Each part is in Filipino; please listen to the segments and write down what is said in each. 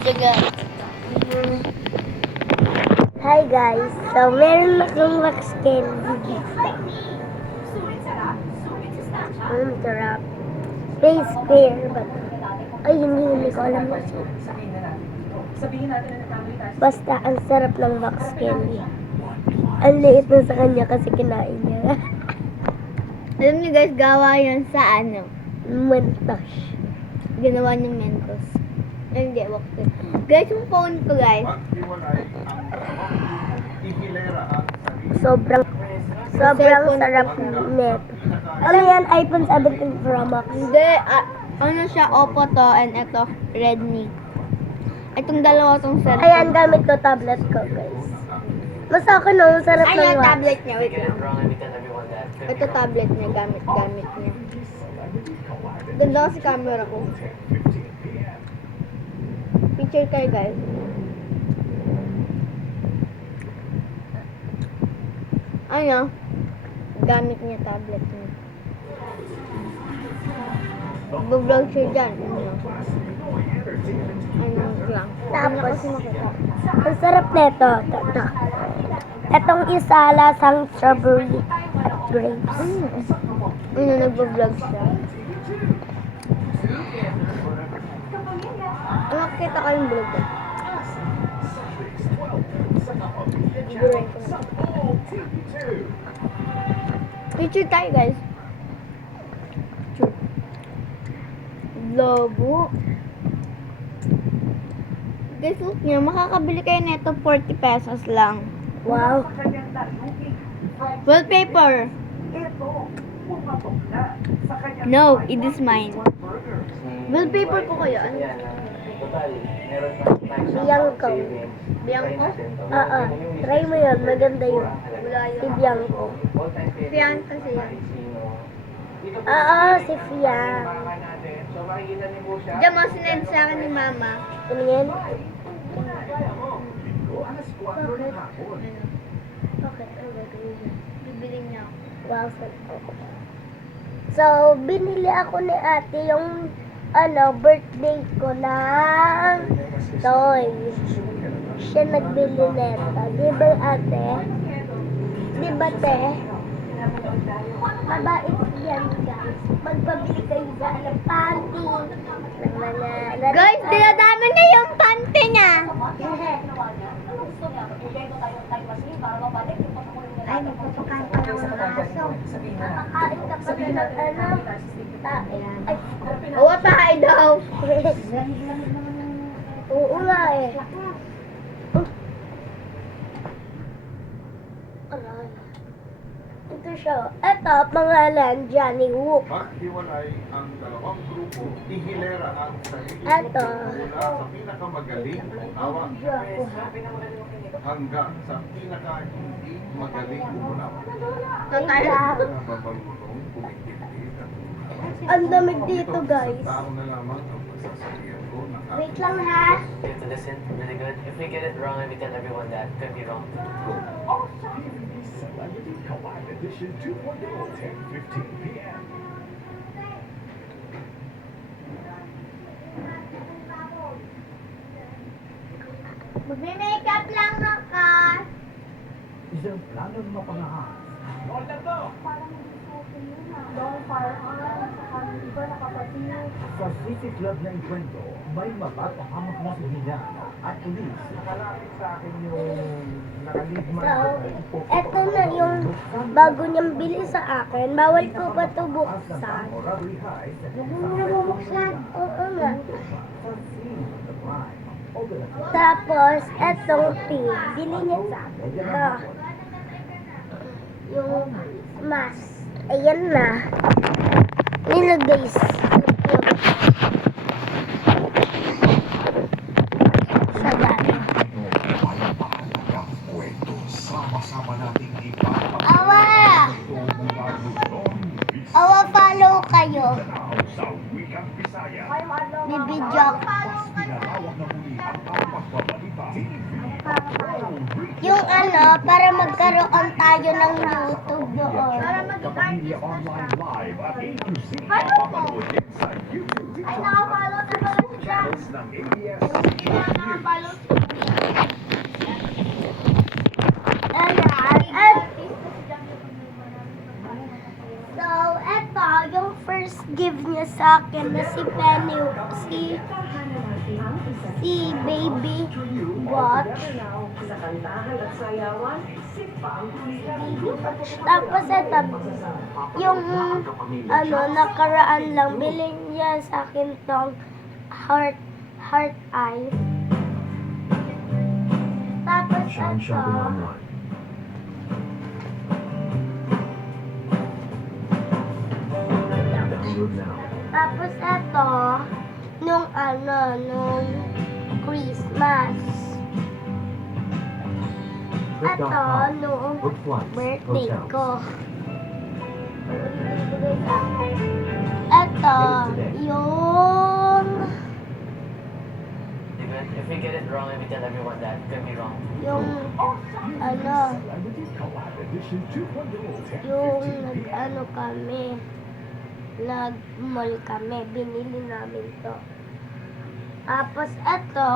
Sige. Hi guys, so meron akong wax candy. Sarap. Face care ba? Ay, hindi ko alam na siya. Basta ang sarap ng wax candy. Ang liit na sa kanya kasi kinain niya. Alam niyo guys, gawa yan sa ano? Mentos. Ginawa niyang Mentos. Ay, hindi, wax cream. Guys, yung phone ko guys. Sobrang sarap nito. Ano yan? iPhone 17 Pro Max. Hindi, ano siya, Oppo to, and ito, Redmi. Itong dalawa tong cellphone. Ayan, gamit ko tablet ko, guys. Mas akin no, sarap ng Ayan, wax. tablet niya, wait lang. Ito tablet niya, gamit niya. Ganda kasi camera ko. Picture kayo guys. Ano? Gamit niya tablet niya. Mag-vlog siya dyan. Ano lang. Tapos, ang sarap nito. Itong isa, lasang strawberry at grapes. Ano, nag-vlog siya. Nakita ka yung vlog ko. Sigurain ko na. Picture tayo guys. Picture. Lobo. Guys, look nyo. Makakabili kayo nito 40 pesos lang. Wow. Wallpaper. No, it is mine. Wallpaper ko kayo. Ano? Bianco. Bianco? Oo. Try mo yun. Maganda yun. Wala Si yun. Bianco. Fian kasi yan. Oo, si Fiang. Diyan mo, sinend sa akin ni Mama. Ano yan? Okay, ang gagawin niya. Bibili niya ako. Wow, so, binili ako ni ate yung birthday ko ng toy. Siya nagbili nito. Di ba ate? Di ba te? Mabait yan guys. Magpabili kayo dyan ng panty. Ng mga... Guys, dinadami niya yung pante niya. Ay, magpapakain pa ng mga aso. Makakain ka pa na ng ay, Oo, tahay daw. oo nga eh. Aray. Ito siya. Ito, pangalan, Johnny Whoop. Maghiwalay ang dalawang grupo, ihilera ang sarili Eto. mula sa pinakamagaling umawa hanggang sa pinaka-hindi magaling umunawa. Tatay. Mapapangulong, kumikindi at Ang damig dito, guys. tao na lamang ang pagsasabihan ko ng Wait lang ha. You have to listen really good. If we get it wrong and we tell everyone that, could be wrong. Celebrity Collide Edition 2.0, 10:15 p.m. Magme-makeup lang ako. Isang plano ng mapangahan. Sa City Club ng Encuentro, may mapapahamak na sibilan at pulis. Nakalapit sa akin yung nakaligman. So, eto na yung bago niyang bili sa akin. Bawal ko pa ito buksan. Huwag mo na bubuksan. Oo nga. Tapos, etong pig. Bili niya sa akin. Ito. Yung mask. Ayan na. Nilagay sa dami. Awa! Awa, follow kayo. Bibidyo ako. Yung para magkaroon tayo ng YouTube doon. Para maging artist na siya. Online live at A to Z. Ano po? Ay, nakafollow na pala channels ng ABS. Ayan. So, eto, yung first gift niya sa akin na si Penny, si Baby Watch. Tapos eto, yung nakaraan lang, bilhin niya sa akin tong heart eye. Tapos Shine eto, Shopping Online. Download now. tapos eto, nung Christmas. Eto, nung Book flights, birthday hotels. ko. Eto, yung If we get it wrong and we tell everyone that, it could be wrong. yung Celebrity Collab Edition 2.0. yung kami, nag-mall kami, binili namin to. Tapos eto,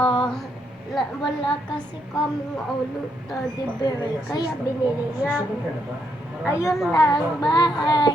wala kasi kaming teddy bear, kaya binili niya. Ayun lang, bye!